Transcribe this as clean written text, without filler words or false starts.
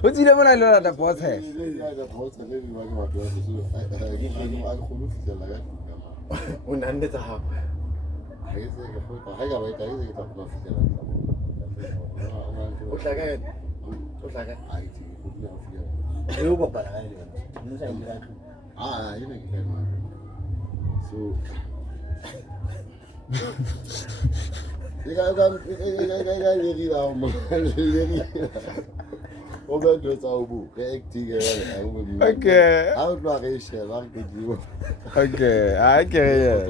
What's the level I learned at the boss head? Okay, I get it.